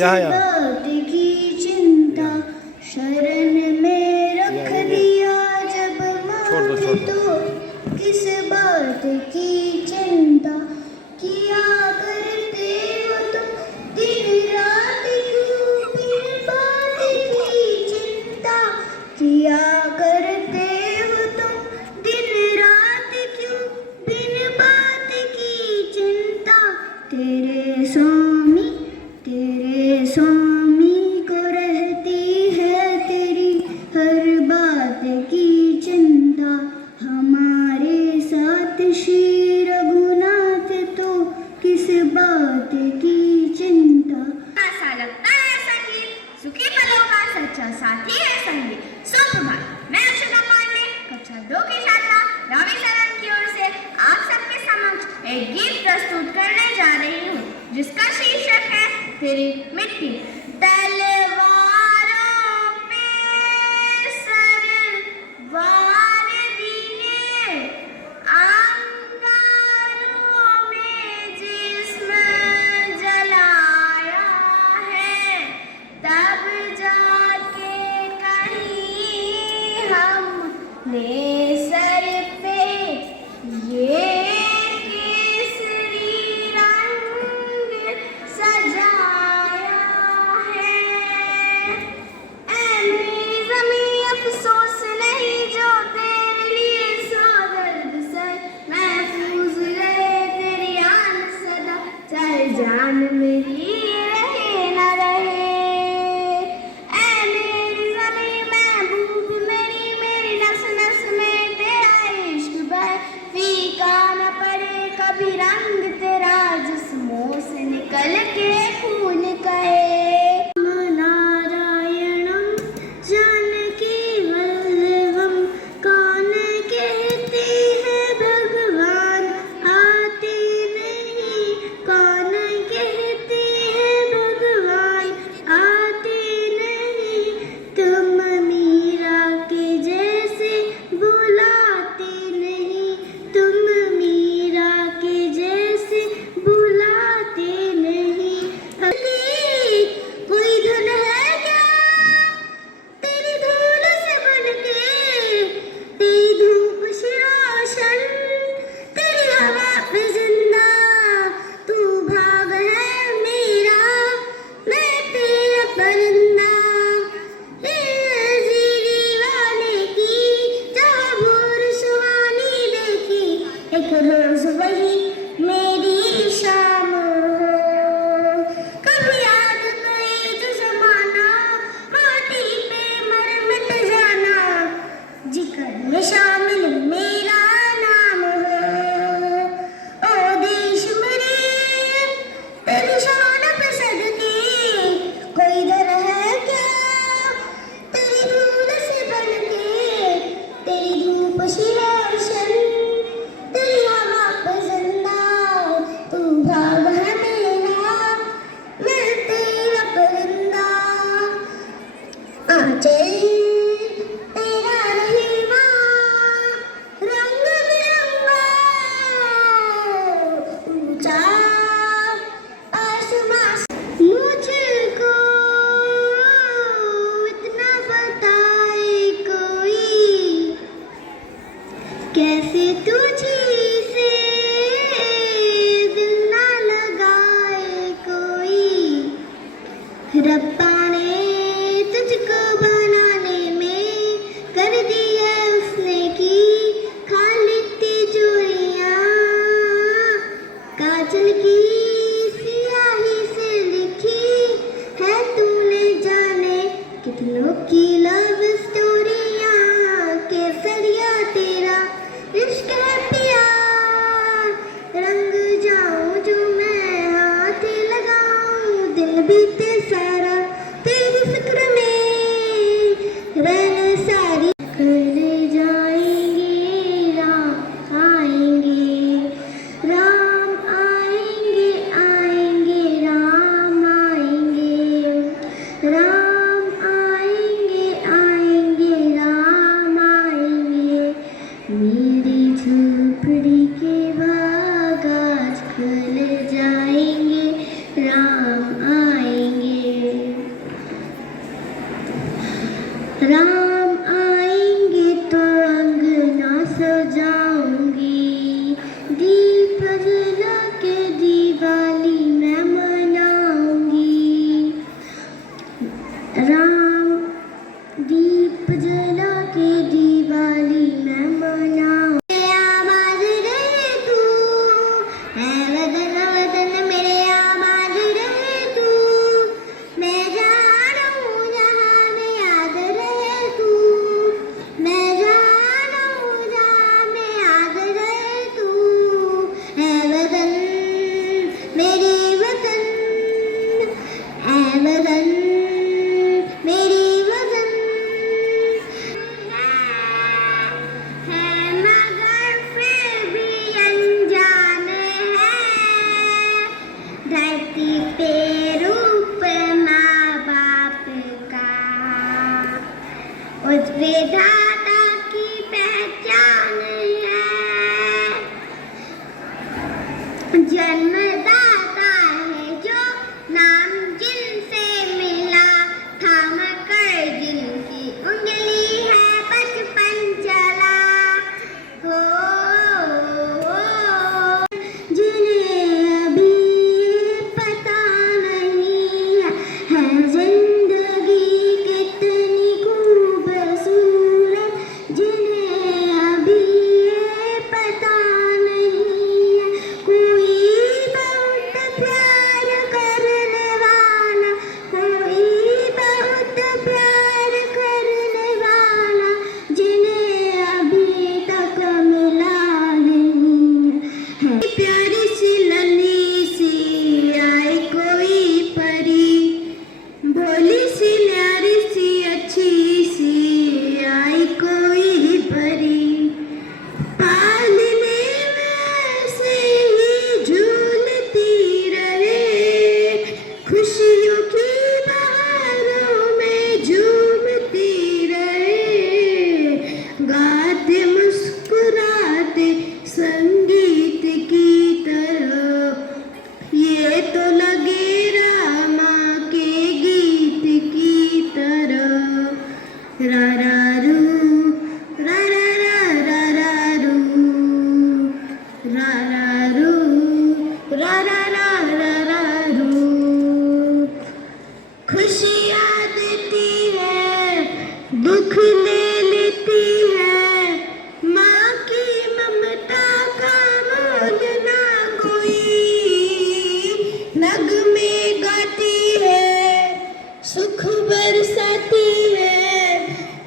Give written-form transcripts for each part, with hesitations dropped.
बात की चिंता शरण में रख दिया जब माथे तो किस बात की चिंता किया करते हो तुम दिन रात क्यों बिन बात की चिंता किया करते हो तुम दिन रात क्यों बिन बात की चिंता तेरे स्वामी को रहती है तेरी हर बात की चिंता हमारे साथ श्री रघुनाथ तो किस बात की चिंता। ऐसा लगता है संगीत सुखी पलों का सच्चा साथी है संगीत। सुप्रभात, मैं अक्षता पांडे कक्षा 2 की छात्रा रवि सरन की ओर से आप सबके समक्ष एक गीत प्रस्तुत करने जा रही हूँ जिसका शीर्षक है तेरी मिट्टी। तलवारों पे सरवार दिए अंगारों में जिस्म जलाया है तब जाके कहीं हमने सर पे ये जान मेरी रहे न रहे ऐ मेरी ज़मीं महबूब मेरी नस नस में तेरा इश्क बहे फीका न पड़े कभी रंग तेरा जिस्मों से निकल के खून कहे। नारायणं जानकी वल्लभं कौन कहते हैं भगवान आते नहीं कौन कहते हैं भगवान आते नहीं तुम मीरा के जैसे बुलाते नहीं तुम मीरा के जैसे बुलाते नहीं। कोई धन है क्या तेरी धूल से बनके तेरी धूप से रोशन तेरी हवा पे जिंदा तू भाग है मेरा मैं तेरा परिंदा ये दीवाने की जहाँ भोर सुहानी देखी एक रोज वही मेरी शाम हो कभी याद करे जो जमाना माटी पे मर मिट जाना जिक्र में शामिल मेरा नाम हो ओ देश मेरे तेरी शान पे सदके कोई डर है क्या तेरी धूल से बनके तेरी धूप से रोशन तेरी हवा पे जिंदा तू भाग है मेरा मैं तेरा परिंदा आंचल तेरा रहीमा रंग बिरंगा ऊंचा आसमां मुझको इतना बताए कोई कैसे तुझी से दिल ना लगाए कोई रब्बा ने तुझको बनाने में कर दिया उसने की खाली तिजोरियां काजल की सियाही से लिखी है तूने जाने कितनों की लव स्टोरियां केसरिया तेरा इश्क है पिया रंग जाऊं जो मैं हाथ लगाऊं दिन बीते सारा तेरी फिक्र में रहने सारी कर जाएंगे राम आएंगे राम आएंगे आएंगे राम आएंगे राम आएंगे आएंगे राम आएंगे मेरी झूठ राम आएंगे तो अंगना सजाऊंगी, दीप जला के दिवाली मैं मनाऊंगी। राम दीप जला के दिवाली मैं मनाऊंगी। आबाद रहे तू, है वतन वतन मेरे आबाद रहे तू, मैं जानू जहाँ में याद रहे तू, मैं जानू जहाँ में याद रहे तू, है वतन मेरी वतन, है वतन मेरी वतन है मगर फिर भी अनजाने हैं, धरती पे रूप माँ बाप का, उस विधाता की पहचान है, जन्मदाता है जो नाम जिनसे मिला, थाम कर जिनकी उंगली है बचपन चला। हो जिन्हें अभी पता नहीं है जिंदगी कितनी खूबसूरत, जिन्हें अभी पता नहीं है कोई बहुत प्यार करने वाला, कोई बहुत प्यार करने वाला, जिन्हें अभी तक मिला नहीं है। प्यारी सी नन्ही सी आई कोई परी, भोली सी न्यारी सी अच्छी सी आई कोई परी, पालने में से ही झूलती रहे, खुशियों की बहारों में झूमती रहे, गाते मुस्कुराते संगीत की तरह, ये तो लगे रामा के गीत की तरह। रा रा रू, रा रा रा रा रा रू, रा रा रू, रा रा रा रा रा रू। खुशियाँ देती है, दुख ले लेती है, माँ की ममता का मोल ना कोई, नगमे गाती है, सुख बरसाती है,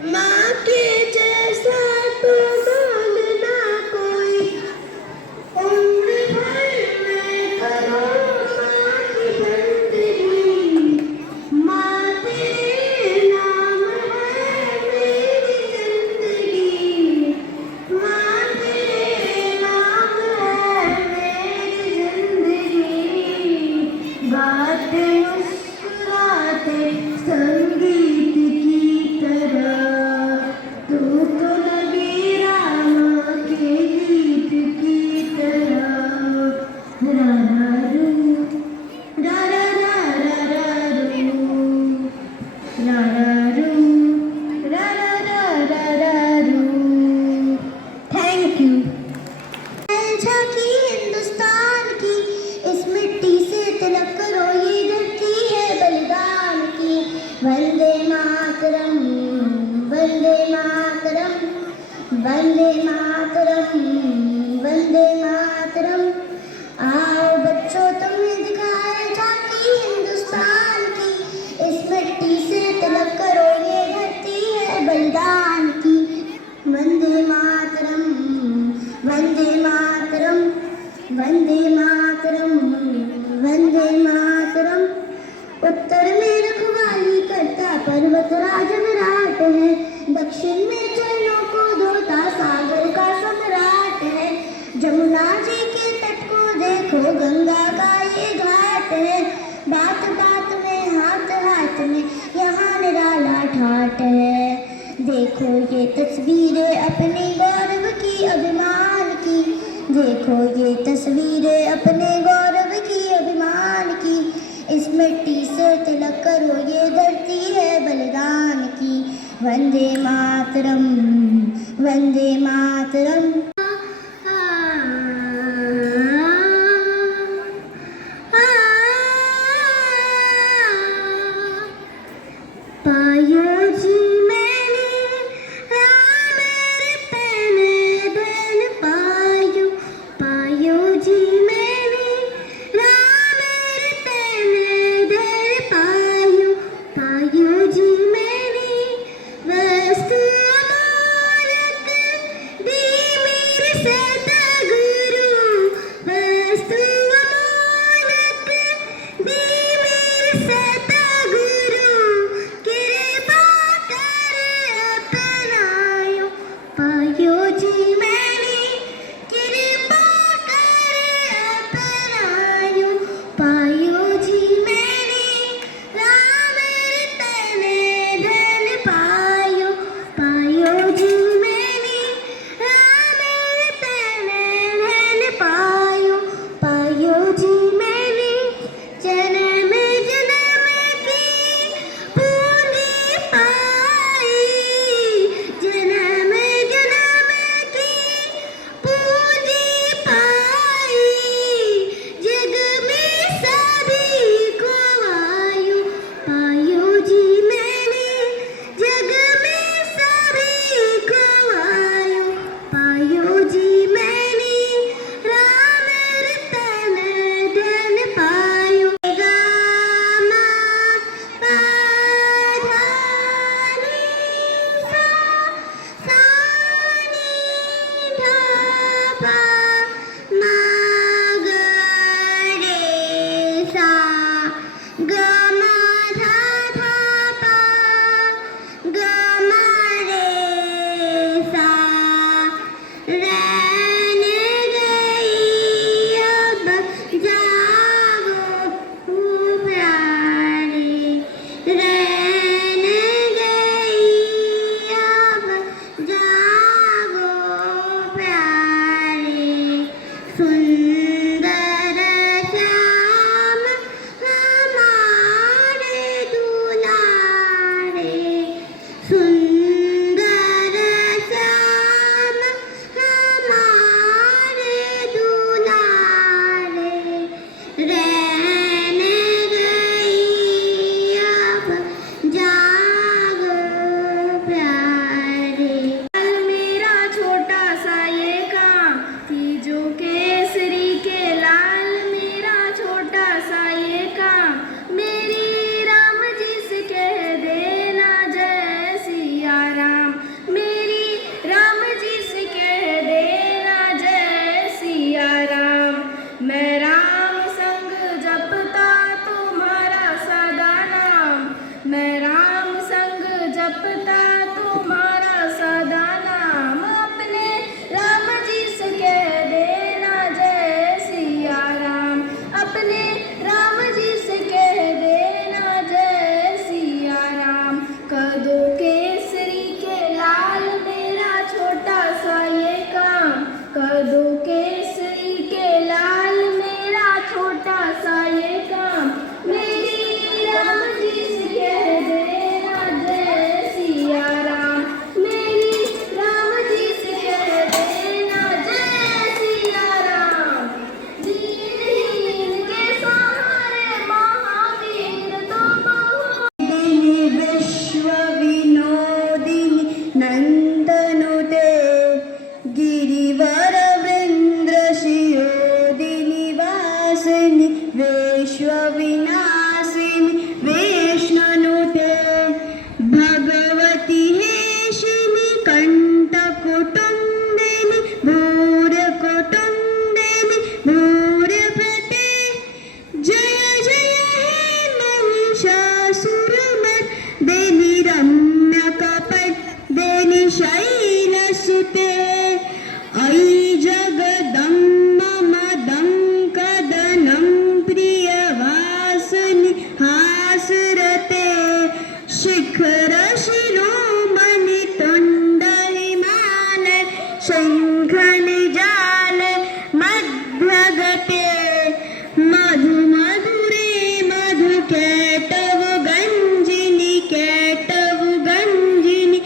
माँ के जैसा तो मोल ना कोई, उम्र भर मैं करूँ माँ की बंदगी, माँ तेरे नाम है मेरी जिंदगी, माँ तेरे नाम है मेरी जिंदगी, गाते मुस्कुराते संगीत की तरह, तू तो लगी रामा के गीत की तरह। रा रा रू, रा रा रा रा रा रू, रा रा रू, रा रा रा रा रा रू। Thank you. झांकी हिंदुस्तान की, इस मिट्टी से तिलक करो, ये धरती है बलिदान की। वंदे मातरम, वंदे मातरम, वंदे मातरम, वंदे मातरम। आओ बच्चों तुम्हें दिखाए झांकी हिंदुस्तान की, इस मिट्टी से तिलक करो, ये धरती है बलिदान की। वंदे मातरम, वंदे मातरम, वंदे मातरम, वंदे मातरम। उत्तर में रखवाली करता पर्वत राज विराट है, दक्षिण में चरणों को धोता सागर का सम्राट है। जमुना जी के तट को देखो, गंगा का ये घाट है, बात बात में हाथ हाथ में यहाँ निराला ठाट है। देखो ये तस्वीरें अपने गौरव की अभिमान की, देखो ये तस्वीरें अपने गौरव की अभिमान की। इस मिट्टी से तिलक करो, ये धरती है बलिदान की। वन्दे मातरम् वन्दे मातरम् पायो जी मैंने राम तेने धन पायो पायो जी मैंने राम तेने धन पायो पायो जी मैंने वस्तु अमोलक दी मेरे सतगुरु वस्तु अमोलक दी मेरे सतगुरु कृपा कर अपनायो पायो जी मैंने कृपा कर अपनायो पायो जी मैंने राम तेने धन पायो पायो जी मैंने राम तेने धन पायो पायो जी मैंने जन्म जन्म की पूंजी पाई जन्म जन्म की पूंजी पाई जग में सभी को आयो पायो जी मैंने जग में सभी को आयो पायो जी मैंने राम रतन धन पायो गामा पाधानी सा सानी धापा मागरे सा गमा धा धापा गमा रे सा रैन गई अब जागो प्यारे रैन गई अब जागो प्यारे सुंदर श्याम हमारे दुलारे सुंदर श्याम हमारे दुलारे रैन गई अब जागो प्यारे मेरा छोटा सा ये काम जो केसरी के लाल मेरा छोटा सा ये काम मेरी राम जी से कह देना जय सिया राम मेरी राम जी से कह देना जय सिया राम मैं राम संग जपता तुम्हारा सदा नाम मैं राम संग जपता तुम्हारा सदा नाम अपने राम जी से कह देना जय सिया राम अपने राम जी से कह देना जय सिया राम कदो केसरी के लाल मेरा छोटा सा ये काम कदो केसरी के लाल मेरा छोटा सा ये काम मेरी राम जी से कह देना जय सिया राम मेरी राम जी से कह देना जय सिया राम दीन के सहारे महावीर तुम हो विश्व विनोदिनी नंदनुते गिरिवर वृंद्र शिरोदिनी वासिनी विश्व विनाशिनी विष्णुनुते भगवती हेशिनी कंठ कुटुंबिनी भूर कुटुंबिनी भूर प्रते जय जय हे महिषासुरमर्दिनी रम्य कपट देनि शैलसुते ऐ जगदम्ब मदङ्कदनं प्रियवासिनि हासरते शिखर शिरोमणि तुण्ड हिमालय शङ्खनि जाल मध्यगते मधु मधुरे मधु कैटव गंजिनी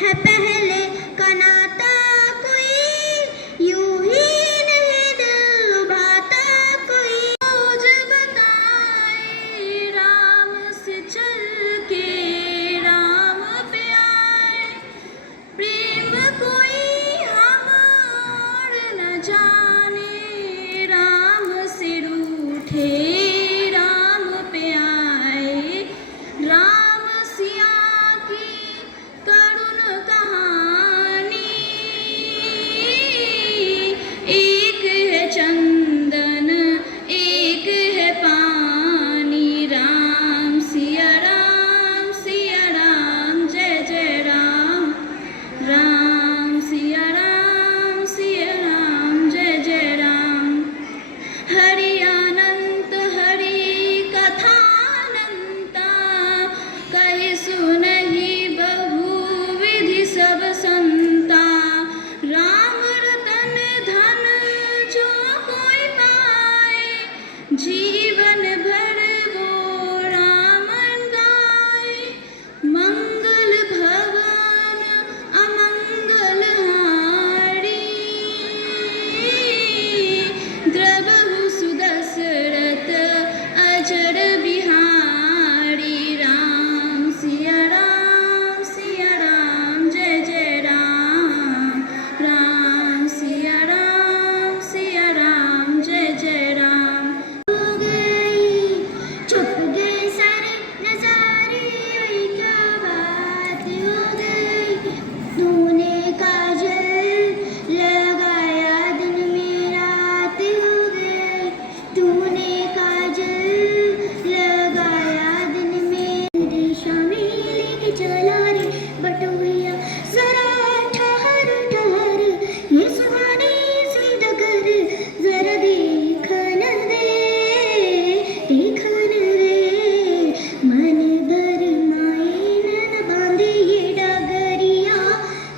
है पहले का नाता, कोई यूं ही नहीं दिल लुभाता, कोई मुझे बताए राम से चल के राम पे आए, प्रेम कोई हम और न जाने, राम से रूठे राम पे आए, राम सिया की करुण कहानी, एक है चंदन एक है पानी, राम सिया राम जय जय राम, राम सिया राम जय जय राम। हरि अनंत हरि कथानंता, कहि सुनहि बहुविधि सब संता, राम रतन धन जो कोई पाए, जीवन भर वो राम गाए, मंगल भवन अमंगल हारी, द्रवहु सुदशरथ अजर बिहारी, राम सिया राम जय जय राम, राम सिया राम जय जय राम। हो गई चुप गए सारे नजारे, क्या बात हो गई, तूने काजल लगाया दिन में रात हो गई, तूने काजल लगाया दिन में, दिशा में लेके चला रे बटोहिया, जरा ठहर ठहर ये सुहानी सी डगर, जरा देखन दे मन भर माए नैन बांधे ये डगरिया,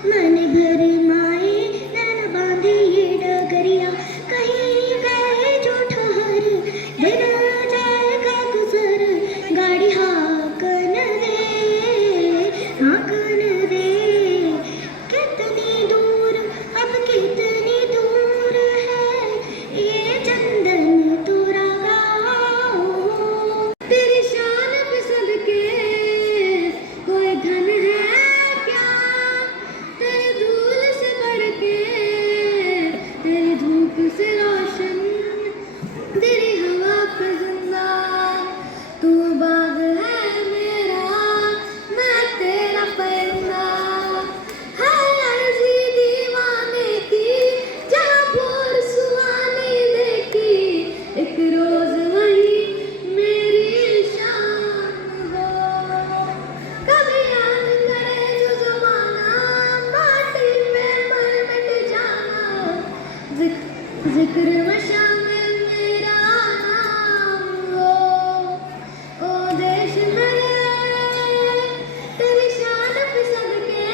मन भर माए नैन बांधे ये डगरिया, कहीं गए जो ठहर देना जाएगा गुजर, गाड़ी हाकन दे, कितनी दूर अब कितनी दूर है ये चंदन तोरा गाँव, तेरी शान पे सदके कोई धन है क्या, तेरी धूल से बढ़ के तेरी धूप से रोशन, तेरी हवा पे जिंदा, तू बाग है मेरा मैं तेरा परिंदा, है अर्जी दीवाने की जहाँ भोर सुहानी देखी, एक रोज वही मेरी शाम हो, कभी याद करे जो जमाना, माटी में मर मिट जाना, जिक्र में शामिल मेरा नाम हो, ओ देश मेरे तेरी शान पे सदके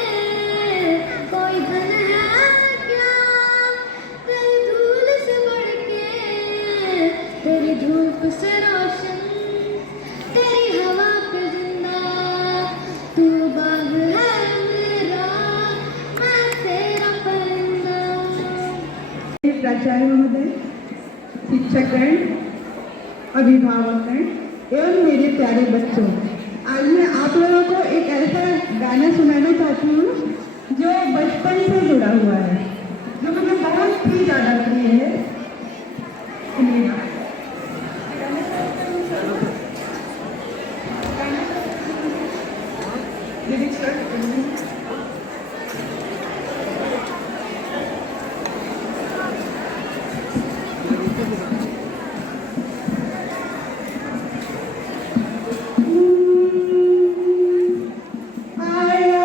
कोई धन है क्या, तेरी धूल से बढ़ के तेरी धूप से रोशन, तेरी हवा पे जिंदा, तू बाग है मेरा मैं तेरा परिंदा। प्राचार्य महोदय, शिक्षकगण, अभिभावकगण एवं मेरे प्यारे बच्चों, आज मैं आप लोगों को एक ऐसा गाना सुनाना चाहती हूँ जो बचपन से जुड़ा हुआ है, जो मुझे बहुत ही ज़्यादा प्रिय है। सुनिएगा। आया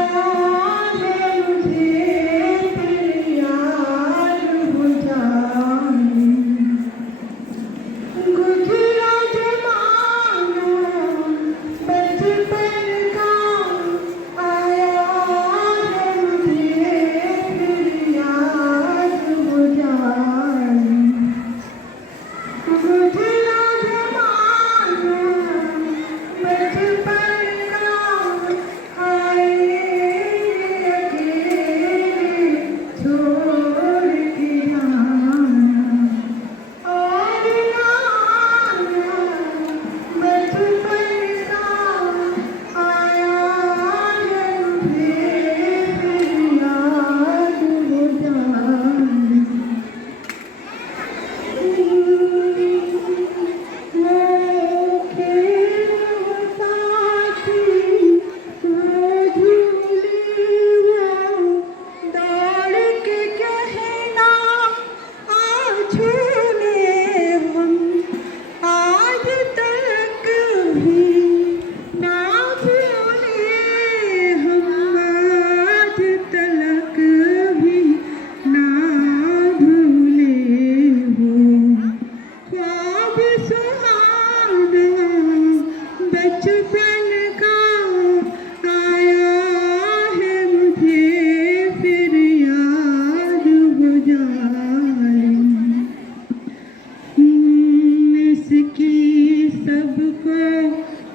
कभी ना भूले हम आज तलक भी ना भूले वो ख्वाब सुहाना बचपन का आया है मुझे फिर याद हो जाए इसकी सबको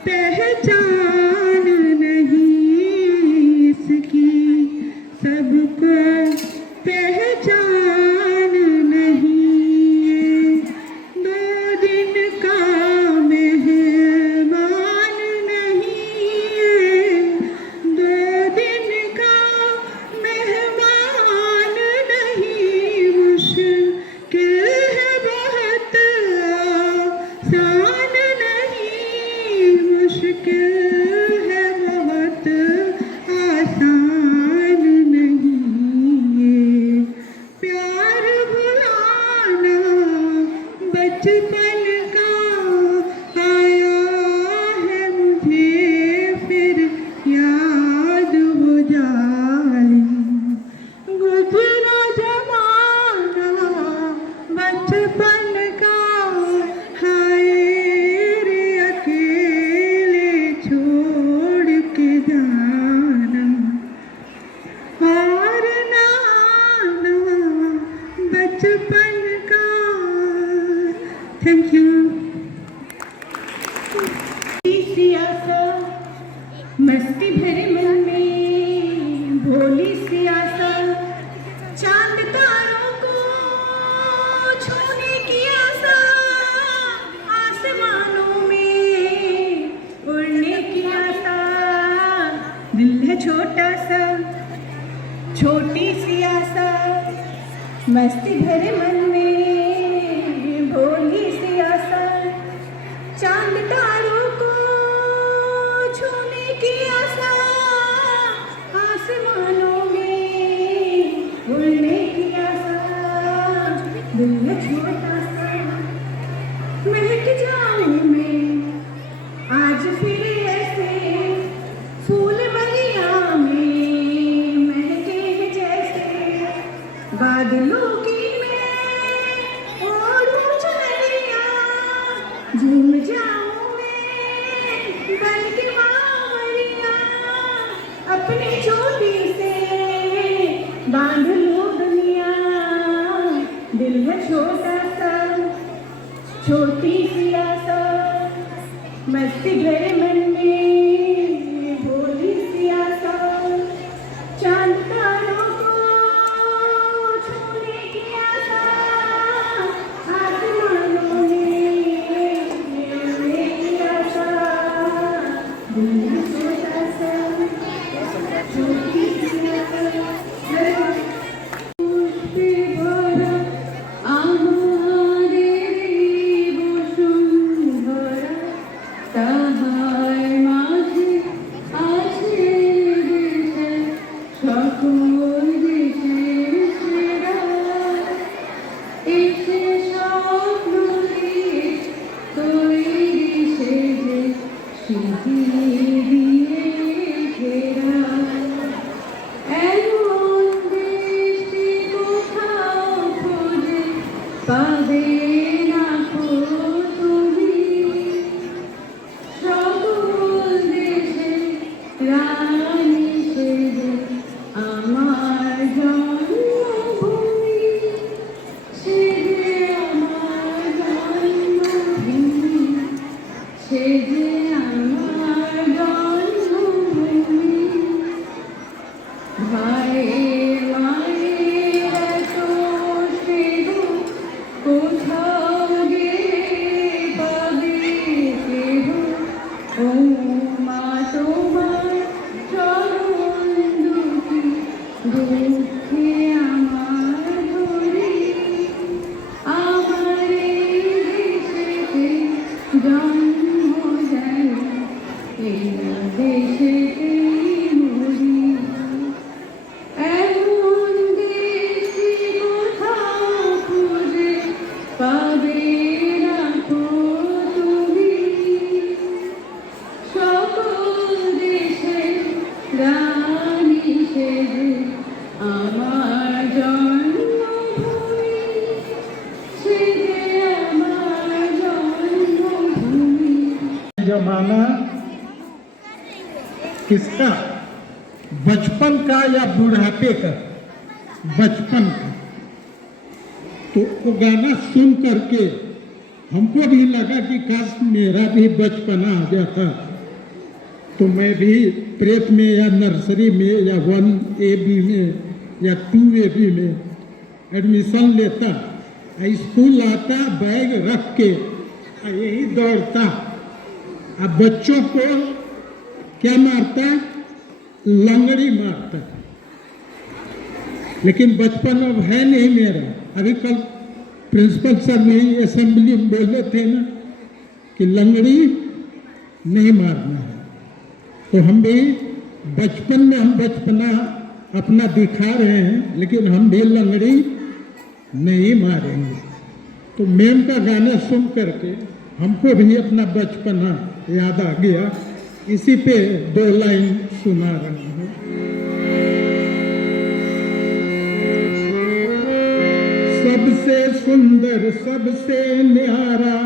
पहचान नहीं इसकी सबको पहचान नहीं दो दिन का मेहमान नहीं दो दिन का मेहमान नहीं मुश्किल है बहुत आसान नहीं मुश्किल है बहुत आसान नहीं ये प्यार भुलाना बचपन का आया है मुझे फिर याद हो जाए गुजरा जमाना बचपन का हाय रे अकेले छोड़ के जाना और ना आना बचपन का थैंक यू मस्ती भरे मन में भोली सी आशा चांद तारों को छूने की आशा आसमानों में उड़ने की आशा दिल है छोटा सा छोटी सी आशा मस्ती भरे मन में भोली सी आशा चांद तारों को छूने की आशा आसमानों में उड़ने की आशा दिल है छोटा सा महक जाऊं मैं आज फिर ऐसे फूल बगिया में महके हैं जैसे बादलों की मैं ओढ़ूं चुनरिया झूम जाऊं मैं बन के बावरिया अपनी चोटी से बांध लूं दुनिया दिल है छोटा सा छोटी सी आशा मस्ती भरे मन में भोली सी आशा चांद तारों को छूने की आशा आसमानों में उड़ने की आशा दिल है छोटा सा छोटी सी आशा পুষ্পে ভরা আমাদের বসুন্ধরা তাহার মাঝে আছে দেশে সকল দেশের সেরা এসে স্বপ্ন দিয়ে তৈরি সেজে স্মৃতি দিয়ে ঘেরা এমন দৃষ্টি কোথাও খুঁজে পাবে না কো তুমি সকল দেশে রানী সেজে আমার জন্মভূমি সেজে আমার জন্মভূমি সেজে আমার জন্মভূমি ভাইয়ের মায়ের এত স্নেহ কোথাও গেলে পাবে কেহ ও মা তোমার চরণ দুটি দুঃখে আমার ধরে আমার এই দেশেতে জন্ম যায় এই जमाना किसका, बचपन का या बुढ़ापे का? बचपन का। तो वो गाना सुन करके हमको भी लगा कि काश मेरा भी बचपना आ जाता, तो मैं भी प्रेप में या नर्सरी में या 1AB में या 2AB में एडमिशन लेता, स्कूल आता, बैग रख के यही दौड़ता। अब बच्चों को क्या मारता? लंगड़ी मारता। लेकिन बचपन अब है नहीं मेरा। अभी कल प्रिंसिपल सर नहीं असेंबली में बोले थे ना कि लंगड़ी नहीं मारना है। तो हम भी बचपन में हम बचपना अपना दिखा रहे हैं, लेकिन हम भी लंगड़ी नहीं मारेंगे। तो मैम का गाना सुन करके हमको भी अपना बचपना याद आ गया। इसी पे 2 लाइन सुना रहा हूँ। सबसे सुंदर सबसे न्यारा,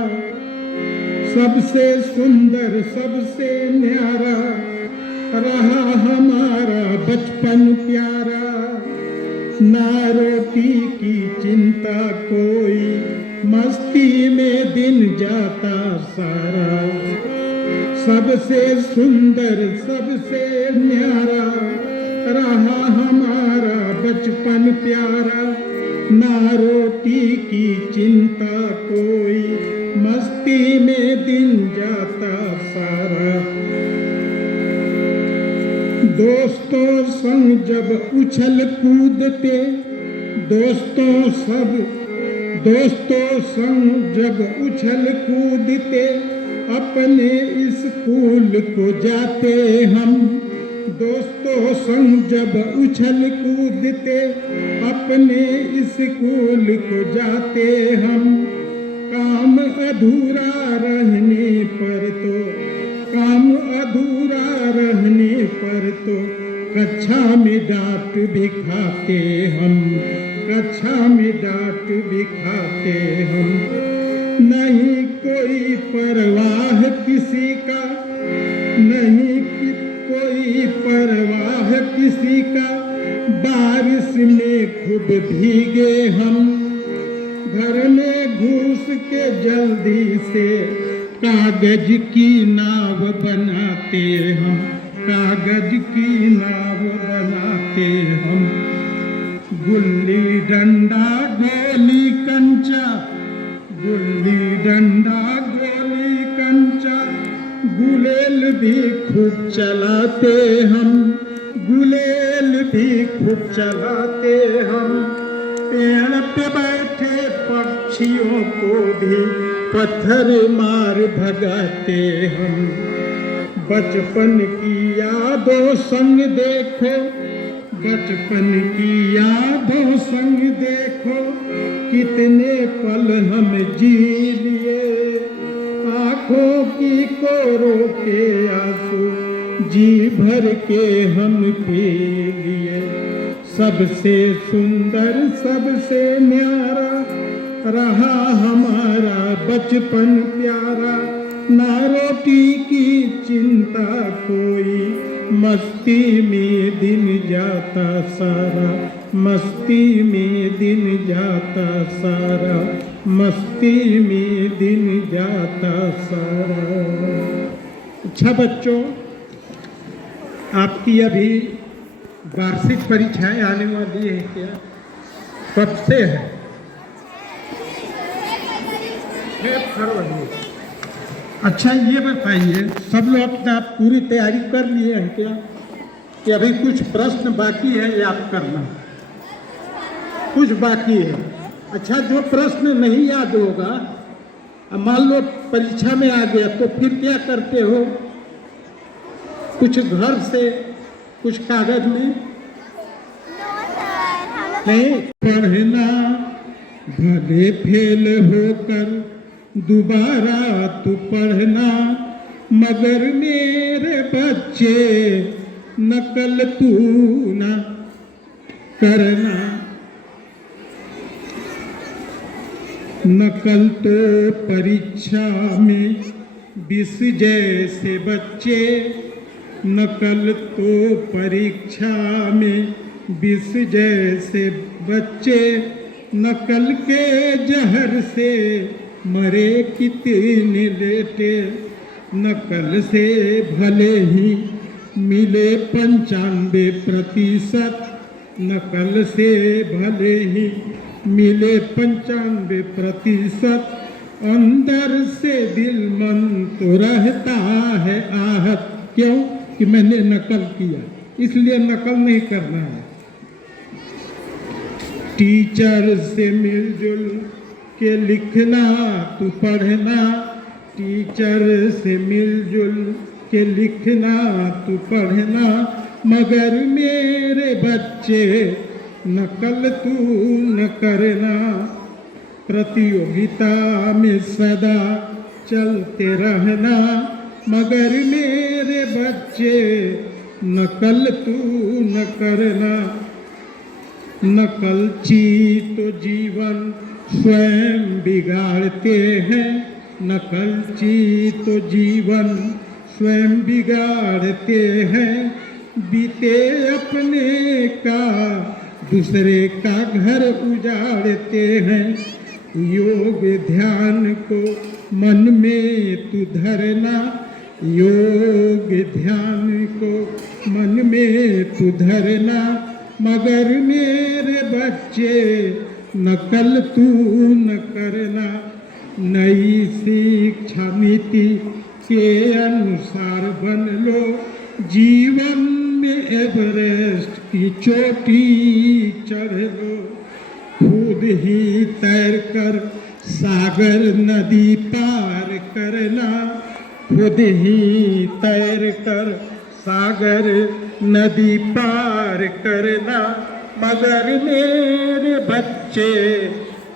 सबसे सुंदर सबसे न्यारा रहा हमारा बचपन प्यारा। ना रोटी की चिंता कोई, मस्ती में दिन जाता सारा। सबसे सुंदर सबसे न्यारा रहा हमारा बचपन प्यारा। ना रोटी की चिंता कोई, मस्ती में दिन जाता सारा। दोस्तों संग जब उछल कूदते, दोस्तों संग जब उछल कूदते, अपने स्कूल को जाते हम। दोस्तों संग जब उछल कूदते, अपने स्कूल को जाते हम। काम अधूरा रहने पर तो, काम अधूरा रहने पर तो कक्षा में डांट भी खाते हम। कक्षा में डांट भी खाते हम। नहीं कोई परवाह किसी का, नहीं कोई परवाह किसी का, बारिश में खूब भीगे हम। घर में घुस के जल्दी से कागज की नाव बनाते हम। कागज की नाव बनाते हम। गुल्ली डंडा गोली कंचा, गुल्ली डंडा गोली कंचा, गुलेल भी खूब चलाते हम। गुलेल भी खूब चलाते हम। पेड़ पे बैठे पक्षियों को भी पत्थर मार भगाते हम। बचपन की यादों संग देखो, बचपन की यादों संग देखो, कितने पल हम जी लिए। आँखों की कोरों के आंसू जी भर के हम पी लिए। सबसे सुंदर सबसे न्यारा रहा हमारा बचपन प्यारा। ना रोटी की चिंता कोई, मस्ती में दिन जाता सारा। मस्ती में दिन जाता सारा। मस्ती में दिन जाता सारा। अच्छा बच्चों, आपकी अभी वार्षिक परीक्षाएं आने वाली है क्या? कब से है? 6 फरवरी। अच्छा ये बताइए, सब लोग अपना पूरी तैयारी कर लिए हैं क्या, कि अभी कुछ प्रश्न बाकी है याद करना? कुछ बाकी है। अच्छा, जो प्रश्न नहीं याद होगा, मान लो परीक्षा में आ गया, तो फिर क्या करते हो? कुछ घर से कुछ कागज में नहीं पढ़ना, भले फेल होकर दोबारा तू पढ़ना, मगर मेरे बच्चे नकल तू ना करना। नकल तो परीक्षा में 20 जैसे बच्चे, नकल तो परीक्षा में 20 जैसे बच्चे, नकल के जहर से मरे कितने लेटे। नकल से भले ही मिले 95%, नकल से भले ही मिले 95%, अंदर से दिल मन तो रहता है आहत। क्यों? कि मैंने नकल किया, इसलिए नकल नहीं करना है। टीचर से मिलजुल के लिखना तू पढ़ना, टीचर से मिलजुल के लिखना तू पढ़ना, मगर मेरे बच्चे नकल तू न करना। प्रतियोगिता में सदा चलते रहना, मगर मेरे बच्चे नकल तू न करना। नकलची तो जीवन स्वयं बिगाड़ते हैं, नकलची तो जीवन स्वयं बिगाड़ते हैं। बीते अपने का दूसरे का घर उजाड़ते हैं। योग ध्यान को मन में तू धरना, योग ध्यान को मन में तू धरना, मगर मेरे बच्चे नकल तू न करना। नई शिक्षा नीति के अनुसार बन लो, जीवन में एवरेस्ट की चोटी चढ़ लो। खुद ही तैर कर सागर नदी पार करना, खुद ही तैर कर सागर नदी पार करना, मगर मेरे बच्चे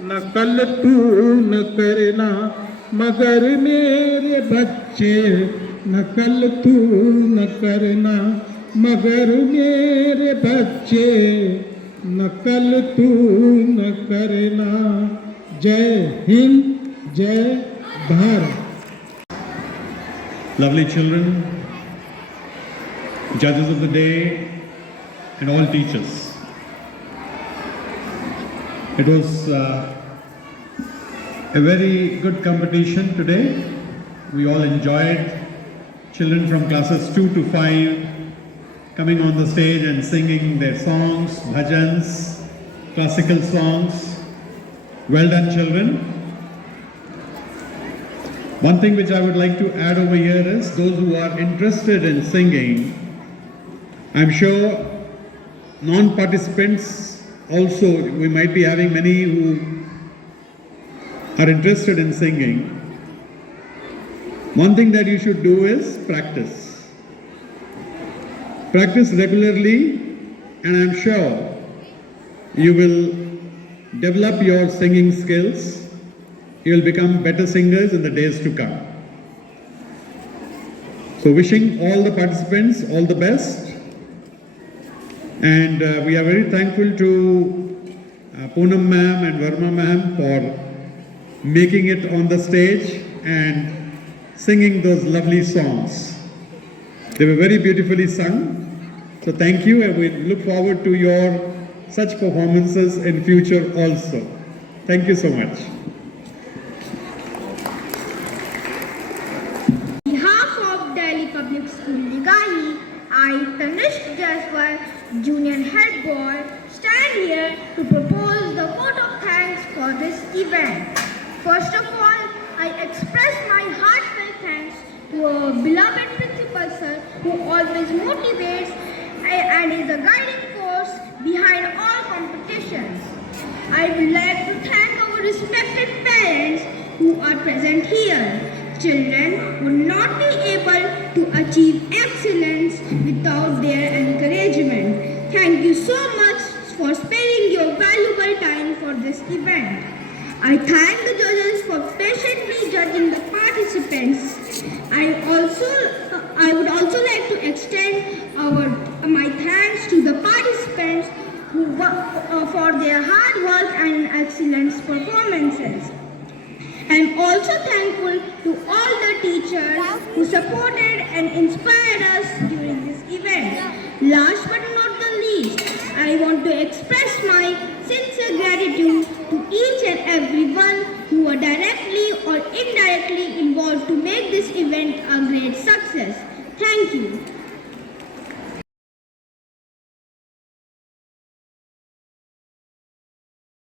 नकल तू न करना, मगर मेरे बच्चे नकल तू न करना, मगर मेरे बच्चे नकल तू न करना। जय हिंद, जय Bharat. Lovely children, judges of the day, and all teachers. It was a very good competition today. We all enjoyed. Children from classes 2 to 5 coming on the stage and singing their songs, bhajans, classical songs. Well done, children. One thing which I would like to add over here is those who are interested in singing, I'm sure non-participants also, we might be having many who are interested in singing. One thing that you should do is practice. Practice regularly, and I'm sure you will develop your singing skills. You will become better singers in the days to come. So wishing all the participants all the best. And we are very thankful to Poonam ma'am and Verma ma'am for making it on the stage and singing those lovely songs. They were very beautifully sung. So thank you, and we look forward to your such performances in future also. Thank you so much. On behalf of Delhi Public School Ligahi, I, Tanishq Jaiswal, Junior Head Boy, stand here to propose the vote of thanks for this event. First of all, I express my heartfelt thanks to our beloved principal sir, who always motivates and is a guiding force behind all competitions. I would like to thank our respected parents who are present here. Children would not be able to achieve excellence without their encouragement. Thank you so much for sparing your valuable time for this event. I thank the judges for patiently judging the participants. I would also like to extend my thanks to the participants for their hard work and excellent performances. I am also thankful to all the teachers who supported and inspired us during this event. Last but not the least, I want to express my sincere gratitude to each and everyone who were directly or indirectly involved to make this event a great success. Thank you.